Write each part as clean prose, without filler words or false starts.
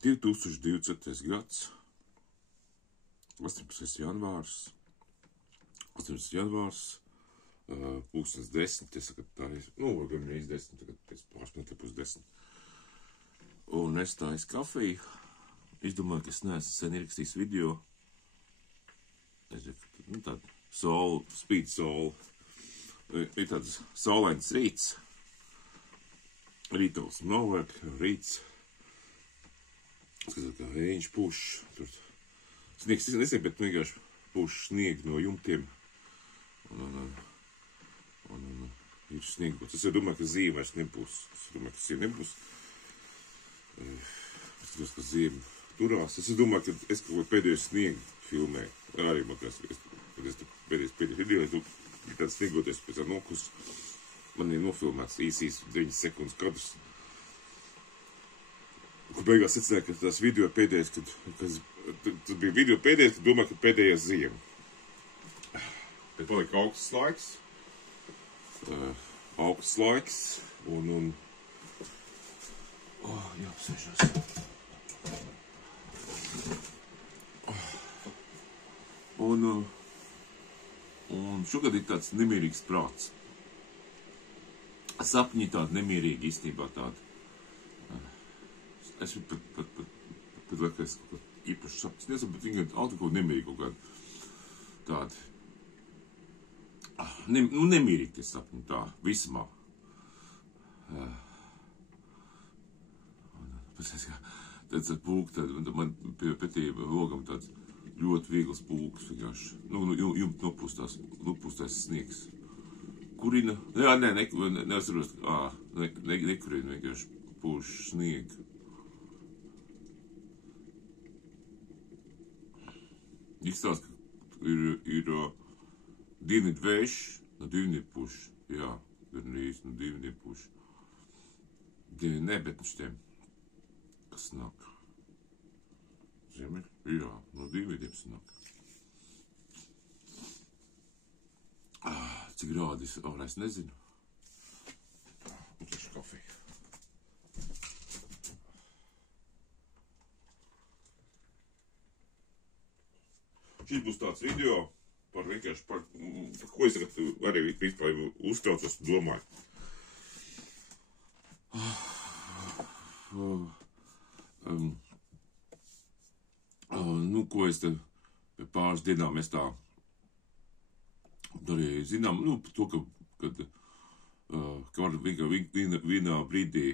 2024. gads, 18. janvārs, 10:00, es saku, tā ir, gan reiz 10, tagad pēc pārsmēta pus 10. Un es tāju kafiju, izdomāju, ka es neesmu sen ierakstījis video, tāda saule, spīd saule, ir tāds saulains rīts, rītals novāk, rīts, skatāt, kā vējiņš puš, tur sniegs, es nezinu, bet vienkārši puš sniegu no jumtiem, un ir sniegots. Es jau domāju, ka zīme vairs nebūs, es domāju, ka zīme turās. Es domāju, ka es kaut ko pēdējo sniegu filmēju, arī man kāds, kad es pēdējais video, es bija tāds sniegoties pēc tā nokus, man ir nofilmēts īsīs 9 sekundes kadrs. Kur beigās secināju, ka tās video pēdējais, tas bija video pēdējais, kad domāju, ka pēdējā ziema. Bet palika augsts laiks, un jāapsēžos. Un šogad ir tāds nemierīgs prāts. Sapņi tādi nemierīgi īstenībā tādi. Es pat liekas kaut kādu īpašu sapņu, nezinu, bet viņi kaut ko nemierīgi kaut kādu tādi. Nemierīgi tie sapņi tā, vismā. Tāds pūk, man pretī logam tāds ļoti viegls pūks vienkārši. Jumt nopūstās sniegs. Kurina? Jā, nesaros, nekurina vienkārši pūš sniegu. Izstāst, ka ir dienvidu vējš, no dienvidu puš, jā, gan rīz no dienvidu puš. Ne, bet no šitiem, kas nāk? Ziemeļ? Jā, no dienvidiem sanāk. Cik grādi es nezinu. Uzlišu kafiju. Šis būs tāds video par vienkārši par ko es tagad arī vispār uztraucos un domāju. Ko es te pāris dienām mēs tā arī zinām, par to, ka var vienā brīdī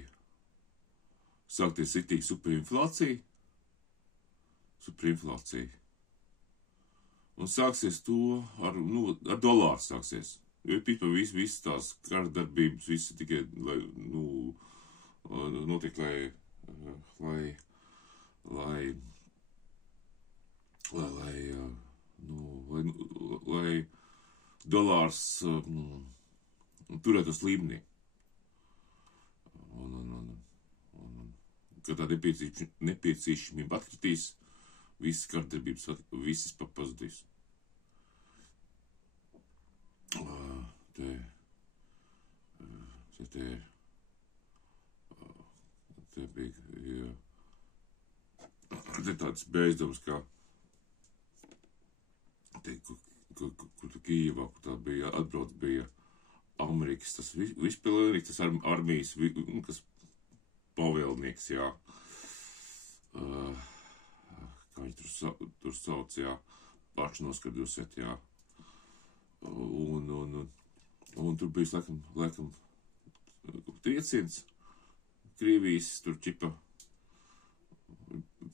sākties itī superinflācija. Un sāksies to ar dolāru sāksies. Jo pīpā visas tās kara darbības, visi tikai, lai, notiek, lai dolārs turētos līmenī. Un kad tā nepieciešamība atkritīs, visas kardarbības visas pazudīs. Te bija, te tāds beidzams, kā kur Kijevā, kur tā bija, atbrauc bija Amerikas, tas vispilēnīgs, tas armijas, kas pavēlnieks, jā. Kā viņi tur sauc, jā, paši noskaidrosiet, jā. Un tur bija, laikam, trieciens, Krievijas, tur čipa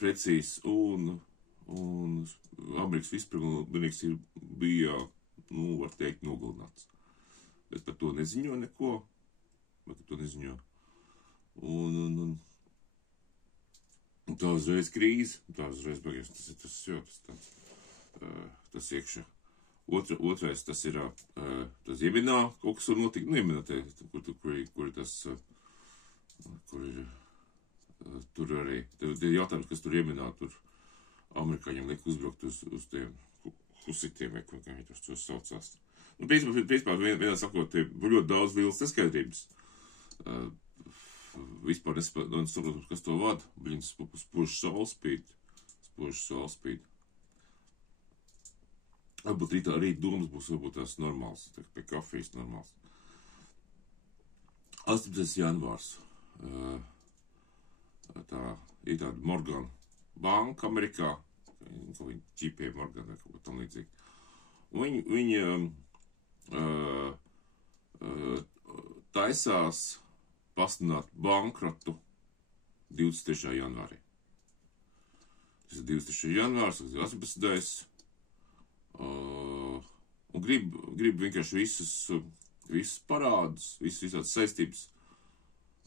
precīzi, un Amerikas vispilēnīgs bija, var teikt, nogalināts. Bet par to neziņo neko, Un tā uzreiz krīze, tā uzreiz beigas, tas iekšā. Otrais, tas ir, tas Jemenā, kaut kas var notikt, kur tas, tur arī, tie jautājums, kas tur Jemenā, tur amerikāņiem liek uzbraukt uz tiem husitiem, vai ko viņi tur saucās. Principā, vienā sakot, te ļoti daudz vielas neskaidrības. vispār nesaprotu, kas to vada. Viņas spožu saulspīd. Varbūt rīt domas būs, varbūt tās normāls, tā pie kafijas normāls. 18. janvārs. Tā ir tāda Morgan banka Amerikā, ko viņi JP Morgan vai kaut ko tam līdzīgi. Viņi taisās pasludināt bankrotu 23. janvārī. Tas ir 23. janvārs, 18. Un grib vienkārši visus parādus, visādas saistības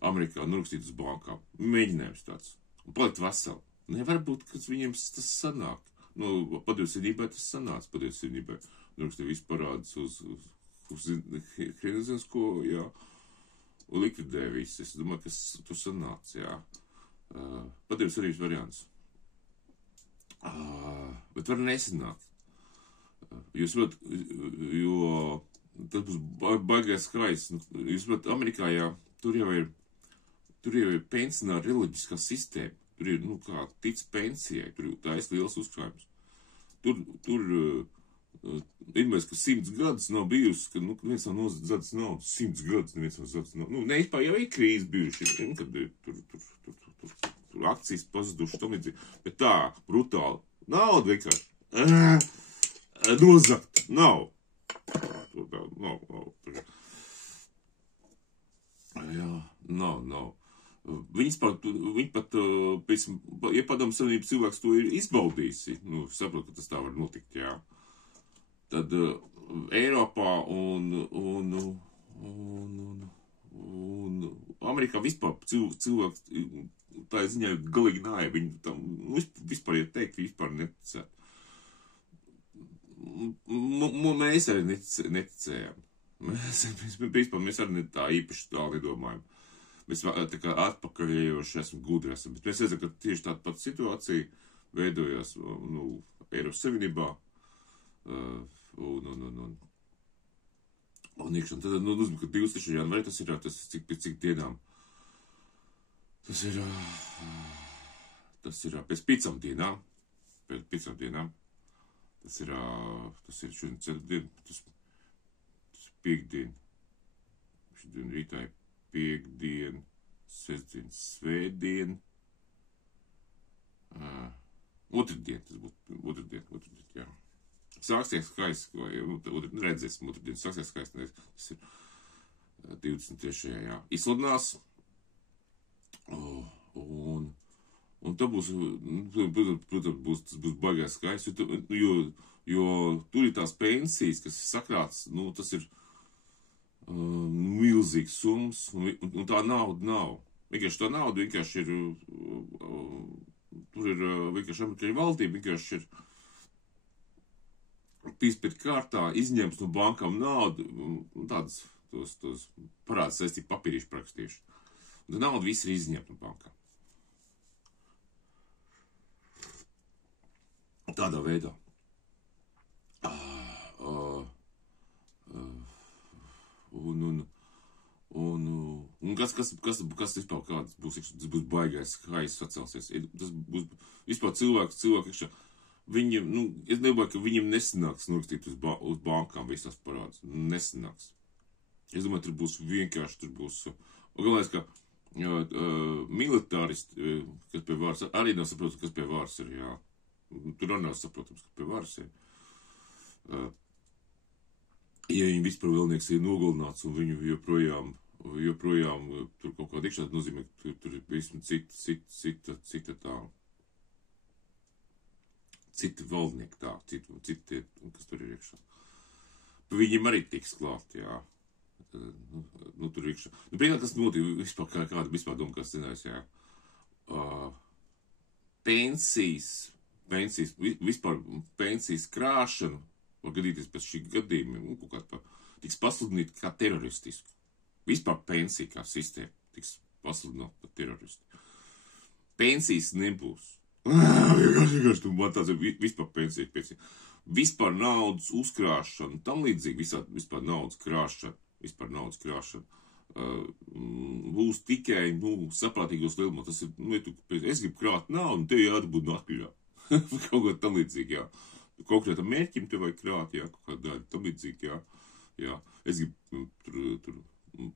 Amerikā norakstīt uz bankām. Mēģinājums tāds. Un palikt veseli. Nevar būt, ka viņiem tas sanāk. Nu, padosimībai tas sanāca. Padosimībai norakstīja visu parādus uz Hrēnezins, ko, jā. Un likvidēja visu. Es domāju, ka tur sanāca, jā. Padosimības variants. Bet var nesanākt. Jo tas būs baigais skaists. Jūs varat Amerikā, jā, tur jau ir pensionāra reliģiskā sistēma. Tur ir, kā tic pensijai, tur tā ir liels uzkrājums. Tur vienmēr, ka 100 gadus nav bijusi, ka, viens nav nozadzis naudu, 100 gadus neviens nav nozadzis naudu. Neizpār jau ir krīze bijuši, kad tur akcijas pazuduši, tam līdzīgi. Bet tā, brutāli, nauda vienkārši. Nozakt, nav. Jā, nav. Viņi pat, ja padomu savienību cilvēks to ir izbaudījusi, saprot, ka tas tā var notikt, jā. Tad Eiropā un Amerikā vispār cilvēks tā ziņā galīgi nāja, viņi tam, vispār, ja teikt, vispār neticēt. Mēs arī neticējām. Mēs arī tā īpaši tā nedomājam. Mēs tā kā atpakaļējoši esam gudri esam. Bet mēs redzam, ka tieši tāda pati situācija veidojās Eiropas Savienībā. Un iekšana. Tad, uzmanīgi, ka 23. janvārī tas ir cik dienām. Tas ir pēc 5 dienām. Tas ir šodien ceturtdien, tas piekdien, šodien rītā ir piekdien, sestdien, svētdien, otrdien, tas būtu otrdien, jā. Sāksies skaists, redzēsim otrdien, sāksies skaists, tas ir 23. jā. Izsludinās, un tā būs, protams, tas būs baigais skaists, jo tur ir tās pensijas, kas ir sakrātas, tas ir milzīgs summas, un tā nauda nav. Vienkārši tā nauda vienkārši ir, tur ir vienkārši amerikāņu valdība, vienkārši ir pīspēt kārtā, izņems no bankām naudu, tādas, tos parāds saistību papīrīši prakstījuši. Un nauda viss ir izņemta no bankām. Tādā veidā. Un kas vispār kāds būs, tas būs baigais skaists sacelsies. Tas būs vispār cilvēks iekšā. Viņi, es nedomāju, ka viņiem nesanāks norakstīt uz bankām visās parādus. Nesanāks. Es domāju, tur būs vienkārši, un galvenais, ka militāristi, kas pie varas, arī nav saprotu, kas pie varas ir, jā. Tur arī nav saprotams, ka pie varas ir. Ja viņi vispār vēlnieks ir nogalināts un viņu joprojām tur kaut kāda iekšā, tas nozīmē, ka tur ir visam citi valdnieki tā, citi, kas tur ir iekšā. Viņiem arī tiks klāt, jā. Tur iekšā. Pirmā, kas notīk, vispār kāda vispār doma, kas zinājās, jā. Pensijas krāšana var gadīties pēc šī gadījuma, tiks pasludināt kā teroristisku. Vispār pensija kā sistēma tiks pasludināt par teroristu. Pensijas nebūs. Vienkārši man tāds ir vispār pensija. Vispār naudas uzkrāšana, tam līdzīgi vispār naudas krāšana. būs tikai, saprātīgos lielumos. Tas ir, es gribu krāt naudu, tev jāatbūt no atpļā. Kaut ko tam līdzīgi, jā. Konkrētam mērķim tev vajag krāt, jā, kaut kādā tam līdzīgi, jā. Jā, es gribu tur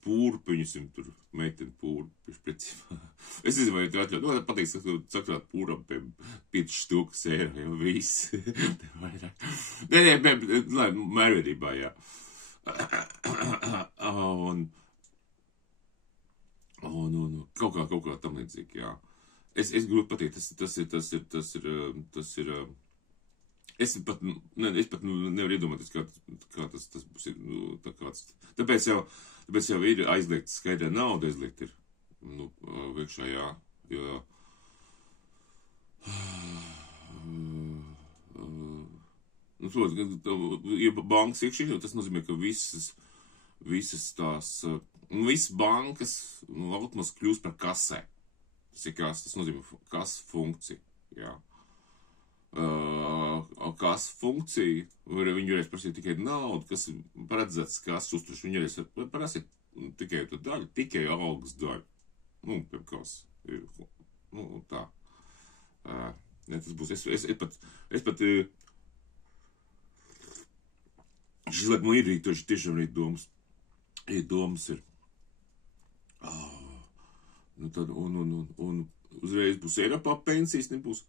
pūru, pieņasim, tur meiteni pūru, precīm. Es nezinu, vai tu atļaut, pateiks, ka tu sakrāt pūram pie 5 štukas eiro, jau viss. Nē, mērvedībā, jā. Un kaut kā tam līdzīgi, jā. Es grūti pateikt, tas ir, es pat nevaru iedomāties, kā tas būs, tā kāds. Tāpēc jau ir aizliegts skaidrā nauda, aizliegt ir, vienkšā, jā, jo, ja bankas iekšķi, tas nozīmē, ka visas tās, visas bankas, automātiski kļūst par kasē. Tas nozīmē kases funkcija, jā. Kases funkcija, viņi varēs prasīt tikai naudu, kas ir paredzēts kases uzturš, viņi varēs prasīt tikai to daļu, tikai algas daļu. Pēc kases, tā. Tas būs, es pat, šis laik man ir tiešām arī domas ir, tad, un uzreiz būs Eiropā pensijas, nebūs,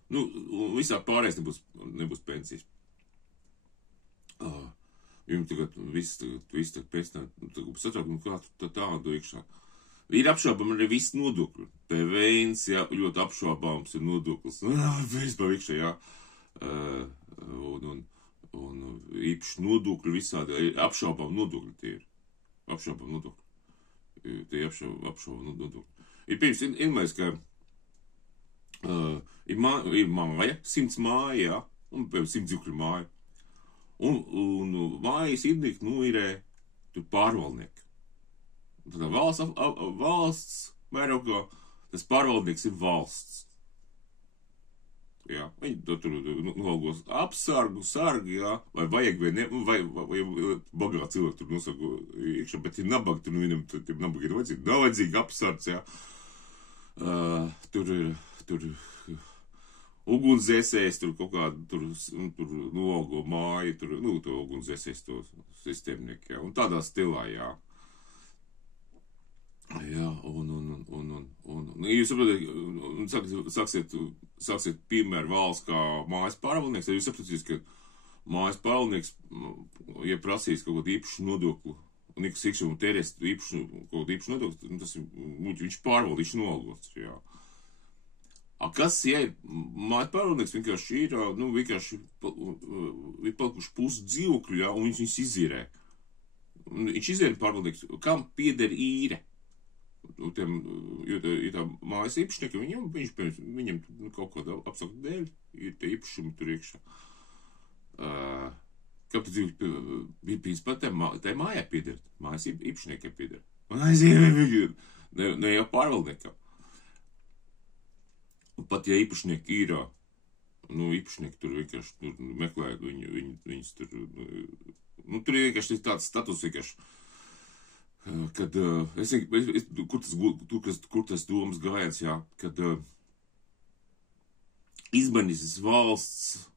visā pārējais nebūs pensijas. Viņam tagad viss tagad pēc tam, satraukt, kā tādu iekšā. Ir apšaubām arī viss nodokļi. PVNs, jā, ļoti apšaubāms ir nodoklis. Vispār iekšā, jā. Un īpaši nodokļi visādi, apšaubām nodokļi tie ir. Apšaubām nodokļi. Tie apšaubām nodokļi. Ir pirms, vienmēr, ka ir māja, 100 māja, jā, un, piemēram, 100 dzīvokļu māja. Un mājas īrnieki, ir tur pārvaldnieki. Tad valsts mērogā, tas pārvaldnieks ir valsts. Jā, viņi tur nolgos apsargu, sargi, jā, vai vajag vai ne, vai bagā cilvēki tur nosaka iekšā, bet ir nabagi, tur viņam, tiem nabagi ir vajadzīgi, nav vajadzīgi apsards, jā. Tur ugunsdzēsējs, tur kaut kādu, tur nolgo māju, to ugunsdzēsējs, to sistēmnieki, jā, un tādā stilā, jā. Jā, un jūs saprotat, sāksiet piemēru valsts kā mājas pārvaldnieks, tad jūs sapratīsiet, ka mājas pārvaldnieks, ja prasīs kaut kādu īpašu nodoklu, un iekšā iekšā un tērēs kaut kādu īpašu nodoklu, tas viņš pārvalda, viņš nolgos, jā. Kas, ja ir mājas pārvaldnieks, vienkārši ir, vienkārši ir palikuši pusi dzīvokļu, jā, un viņš izīrē. Viņš izīrē pārvaldnieks, kam pieder īre. Jo tā mājas īpašnieki, viņam kaut kāda apsaktu dēļ ir tie īpašumi tur iekšā. Kāpēc dzīvokļi bija principā tai mājā pieder, mājas īpašniekiem pieder. Ne jau pārvaldniekam. Un pat ja īpašnieki ir, īpašnieki tur vienkārši meklējot, viņas tur, tur ir vienkārši tāds status vienkārši, kad, kur tas domas gājiens, jā, kad izmainīsies valsts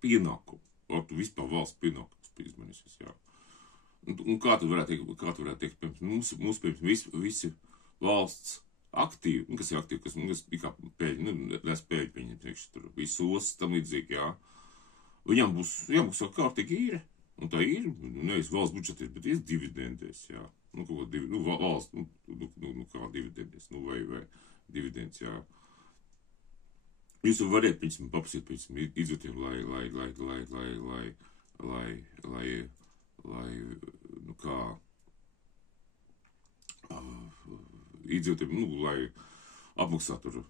pienākumu, vispār valsts pienākums izmainīsies, jā. Un kā tu varētu teikt, mums visi valsts aktīvi, kas ir aktīvi, kas ir kā pēļi, nes pēļi pieņem, tur visu ostas tam līdzīgi, jā. Viņam būs jau kārtīgi īre. Un tā ir, nevis valsts budžetēs, bet ir dividendēs, jā. Kaut kā valsts, kā dividendēs, vai dividends, jā. Jūs jau variet, piņasim, paprasīt, piņasim, iedzotiem, iedzotiem, lai apmaksā tur,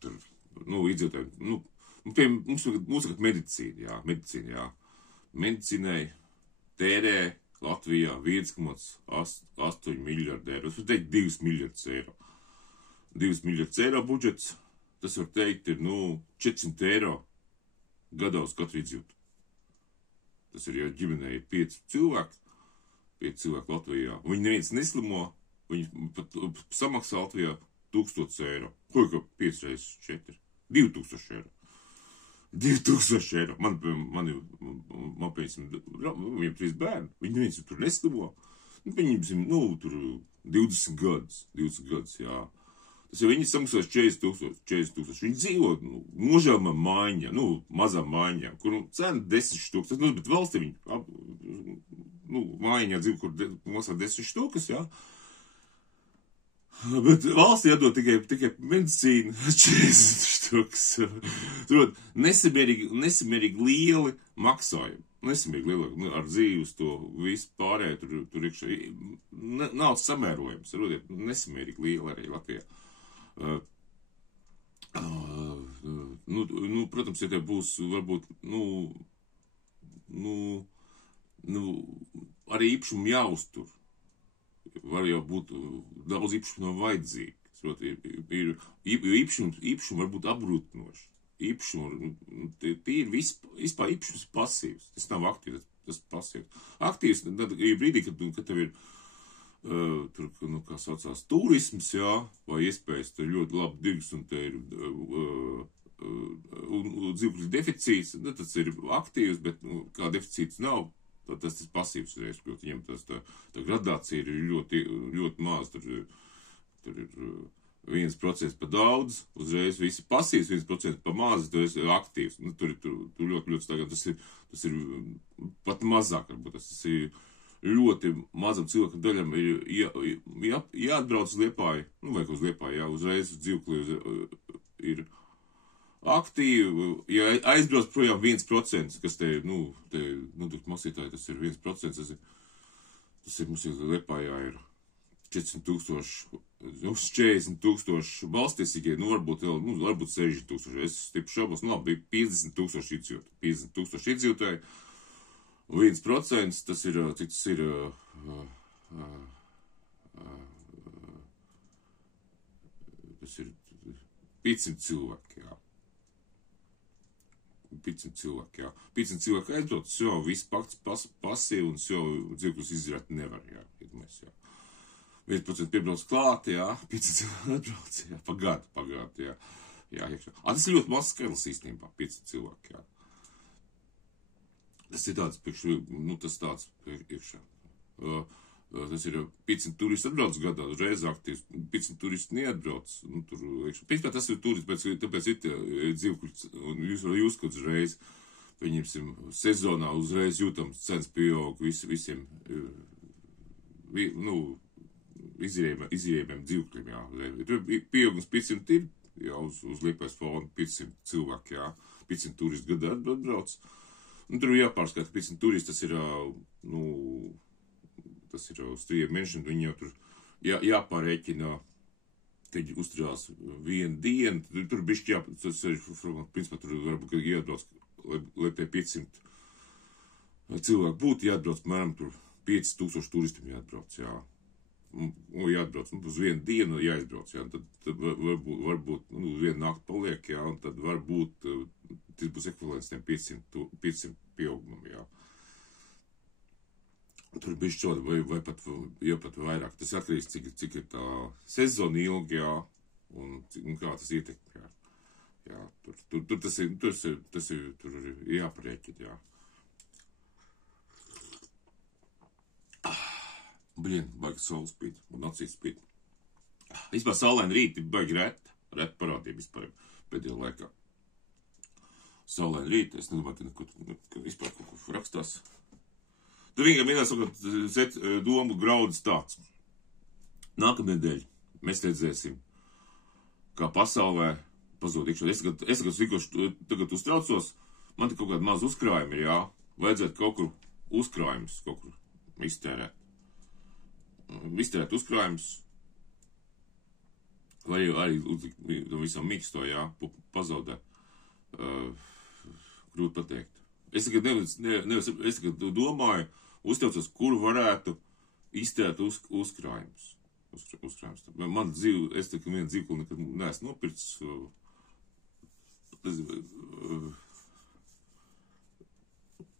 iedzotiem, mums tagad medicīna, jā. Medicīnai tērē Latvijā 1,8 miljardi eiro. Es varu teikt 2 miljardus eiro. 2 miljardus eiro budžets, tas var teikt ir, 400 eiro gadā uz katru iedzīvotāju. Tas ir, ja ģimenē ir 5 cilvēki, pie cilvēku Latvijā. Viņi neviens neslimo, viņi pat samaksā Latvijā 1000 eiro. Ko, ka 5 reizes 4? 2000 eiro. 2000 eiro. Man pēcim, viņam 3 bērni. Viņi neviens tur neslimo. Viņam, tur 20 gadus, jā. Tas jau viņi samaksās 40 000. Viņi dzīvo, nožēlumā mājiņā, mazā mājiņā, kur cena 10 000. Bet valstī viņi, mājiņā dzīvo, kur maksā 10 000, jā. Bet valstī jādod tikai medicīna 40 000. Tur nesamērīgi lieli maksājumi. Nesamērīgi lieli, ar dzīves to visu pārēju tur iekšā. Nav samērojams, nesamērīgi lieli arī Latvijā. Protams, ja te būs, varbūt, arī īpašumu jāuztur. Var jau būt daudz īpašumu nav vajadzīgs. Jo īpašumu var būt apgrūtinoši. Īpašumu, ir vispār īpašums pasīvs. Tas nav aktīvs, tas pasīvs. Aktīvs, tad ir brīdī, kad tev ir tur, kā saucās, turisms, jā, vai iespējas, te ļoti labi dirgs un te ir dzīvokļu deficīts, tas ir aktīvs, bet kā deficīts nav, tas ir pasīvs reiz, proti, viņam tā gradācija ir ļoti maz, tur ir 1% pa daudz, uzreiz visi pasīvs, 1% pa maz, tas ir aktīvs, tur ļoti tagad, tas ir pat mazāk, varbūt, tas ir ļoti mazam cilvēkam daļam ir jāatbrauc uz Liepāju, vajag uz Liepāju, jā, uzreiz dzīvokli ir aktīvi, ja aizbrauc projām 1%, kas te ir, masītāji, tas ir 1%, tas ir mums Liepājā ir 400 000 valstīsīgie, varbūt 60 000, es tipu šaubos, labi, 50 000 iedzīvotāji, 1%, tas ir, cik tas ir, tas ir 500 cilvēki, jā. 500 cilvēki, jā. 500 cilvēki aizbrauc, jau viss pakts pasīvi un jau dzīvokļus izdarīt nevar, jā. Iedomājies, jā. 1% piebrauc klāt, jā. 500 cilvēki atbrauc, jā. Pagādu, jā. Jā, iekšā. Tas ir ļoti mazs skaitlis īstenībā, 500 cilvēki, jā. Tas ir tāds tas tāds iekšā. Tas ir 500 turisti atbrauc gadā, reiz aktīvs, 500 turisti neatbrauc, tur iekšā. Principā tas ir turisti, tāpēc ir dzīvokļi, un jūs kaut uzreiz, pieņemsim, sezonā uzreiz jūtams cenas pieaug visiem, izjējumiem dzīvokļiem, jā. Tur pieaugums 500 ir, jā, uz Liepājas fona 500 cilvēki, jā, 500 turisti gadā atbrauc. Tur jāpārskata, ka 500 turisti, tas ir uz 3 mēnešiem, viņi jau tur jāpārēķina, kad uzturās vienu dienu, tur bišķi tas ir, principā, tur varbūt, kad jāatbrauc, lai tie 500 cilvēki būtu, jāatbrauc, mēram, tur 5000 turistiem jāatbrauc, jā. Jāatbrauc, uz vienu dienu jāizbrauc, jā, tad varbūt, vienu nakti paliek, jā, un tad varbūt, tas būs ekvivalents tiem 500 pieaugumam, jā. Tur bišķi šādi, vai pat vairāk. Tas atkarīgs, cik ir tā sezona ilgi, jā, un kā tas ietekmē, jā. Jā, tur tas ir, tur ir jāparēķina, jā. Baigi saule spīd, un acīs spīd. Vispār saulaini rīti baigi reta parādība vispār pēdējā laikā. Saulaini rīti, es nedomāju, ka vispār kaut ko rakstās. Tur vienkārši minēs domu graudis tāds. Nākamnedēļ mēs redzēsim, kā pasaulē pazūd iekšā. Es tagad uztraucos, man te kaut kāda maz uzkrājumi ir, jā. Vajadzētu kaut kur uzkrājumus, kaut kur iztērēt. Iztērēt uzkrājumus, vai arī uzlikt visam miksto, jā, pazaudē. Grūti pateikt. Es tagad domāju, uztraucos, kur varētu iztērēt uzkrājumus. Man dzīve, es tagad vienu dzīvokli nekad neesmu nopircis.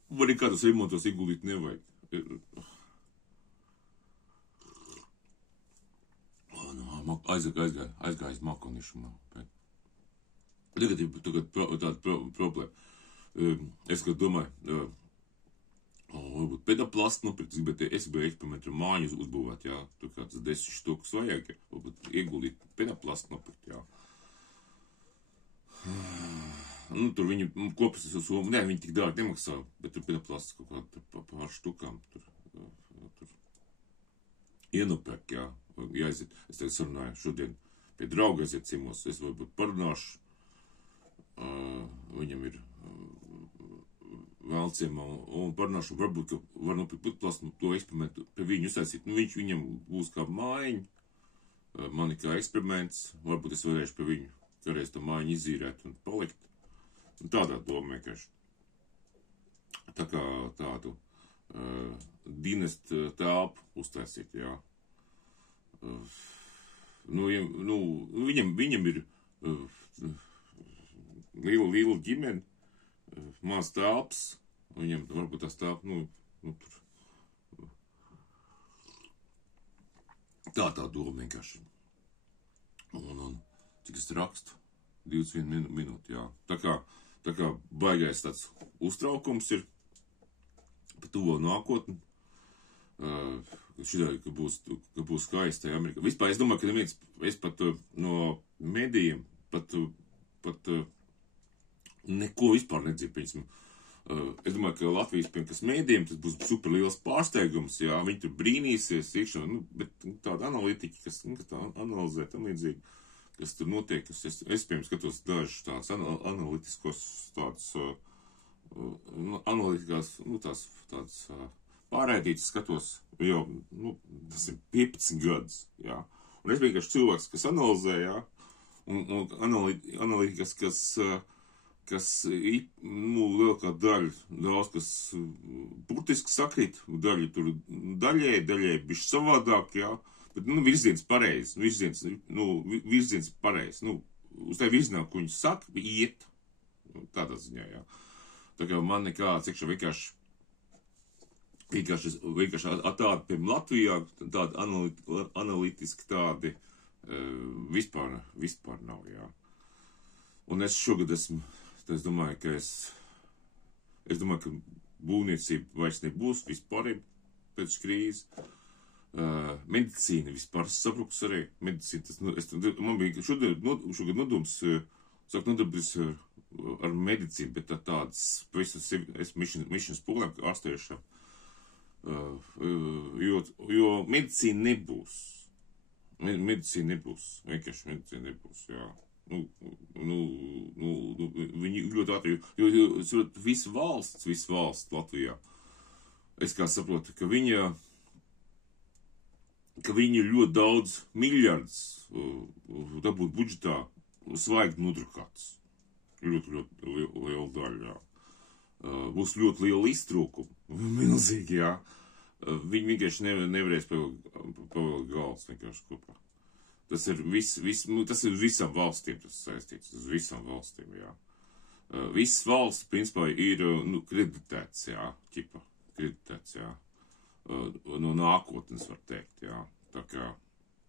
Man nekādos remontos ieguldīt nevajag. aizgājis mākonīšumā. Tagad ir tāda problēma. Es kā domāju, varbūt pedaplastu nopirkt, bet es gribēju eksperimentu māju uzbūvēt, jā. Tur kāds 10 štukas vajag, varbūt ieguldīt pedaplastu nopirkt, jā. Tur viņi kopas uz somu, viņi tik dārgi nemaksā, bet tur pedaplasts kaut kādā pār štukām tur ienopērk, jā, jāiziet. Es tagad sarunāju šodien pie drauga aiziet ciemos, es varbūt parunāšu, viņam ir Vēlciemā un parunāšu, varbūt, ka var nopirkt pedaplastu, to eksperimentu pie viņu uztaisīt. Viņam būs kā mājiņa, mani kā eksperiments, varbūt es varēšu pie viņu kādreiz to mājiņu izīrēt un palikt. Tādā doma vienkārši. Tā kā tādu dinestu telpu uztaisīt, jā. Viņam ir liela ģimene, maz telpas, viņam varbūt tās telpa, tur. Tā doma vienkārši. Un cik es rakstu? 21 minūti, jā. Tā kā baigais tāds uztraukums ir par tuvo nākotni, ka būs skaista Amerikā. Vispār es domāju, ka neviens, es pat no medijiem, pat neko vispār nedzirdu, piemēram. Es domāju, ka Latvijas, kas mēdījiem, tas būs super liels pārsteigums, jā, viņi tur brīnīsies, iekšā, bet tāda analītiķi, kas tā analizē tam līdzīgi, kas tur notiek, es piemēram skatos dažus tādus analītiskos tādus, analītiskās, tādas pārēdītas skatos jau, tas ir 15 gadus, jā. Un es vienkārši cilvēks, kas analizē, jā, un analītikas, kas lielākā daļa, daudz, kas burtiski sakrīt, daļai bišķi savādāk, jā, bet, virziens pareizi, virziens pareizi, uz tā virzienā, ko viņi saka, iet, tādā ziņā, jā. Tā kā man nekāds, vienkārši tādi, piemēram, Latvijā, tādi analītiski tādi, vispār nav, jā. Un es šogad es domāju, ka būvniecība vairs nebūs vispār pēc krīzes. Medicīna vispār sabruks arī. Medicīna, man bija šogad nodoms sākt nodarboties ar medicīnu, bet tādas es mišanas pūlēm ārstējušām, jo medicīna nebūs. Medicīna nebūs, jā. Viņi ļoti ātri, jo visa valsts Latvijā, es kā saprotu, ka viņi ļoti daudz miljardus dabūt budžetā svaigi nodrukāts. Ļoti liela daļa, jā. Būs ļoti liela iztrūkuma, milzīgi, jā. Viņi vienkārši nevarēs pavilkt galvas vienkārši kopā. Tas ir visam valstīm, tas saistīts, uz visam valstīm, jā. Visas valsts, principā, ir, kreditēts, jā, kreditēts, jā. No nākotnes, var teikt, jā. Tā kā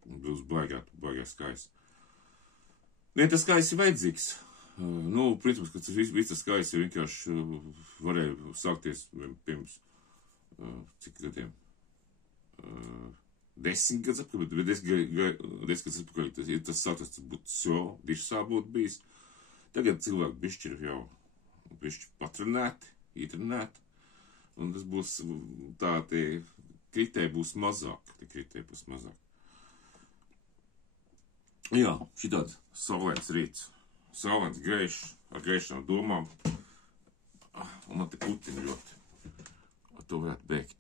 būs baigā skaists. Tas skaists ir vajadzīgs. Protams, ka viss tas skaists ir vienkārši varēja sākties pirms, cik gadiem? 10 gadus atpakaļ, bet 10 gadus atpakaļ, tas sāktos, tas būtu dišsā būtu bijis. Tagad cilvēki bišķi ir jau patrenēti, un tas būs tie kritēji būs mazāk, Jā, šitāds saulēns rīts, saulēns greišs, ar greišām domām, un man te putina ļoti, ar to varētu beigt.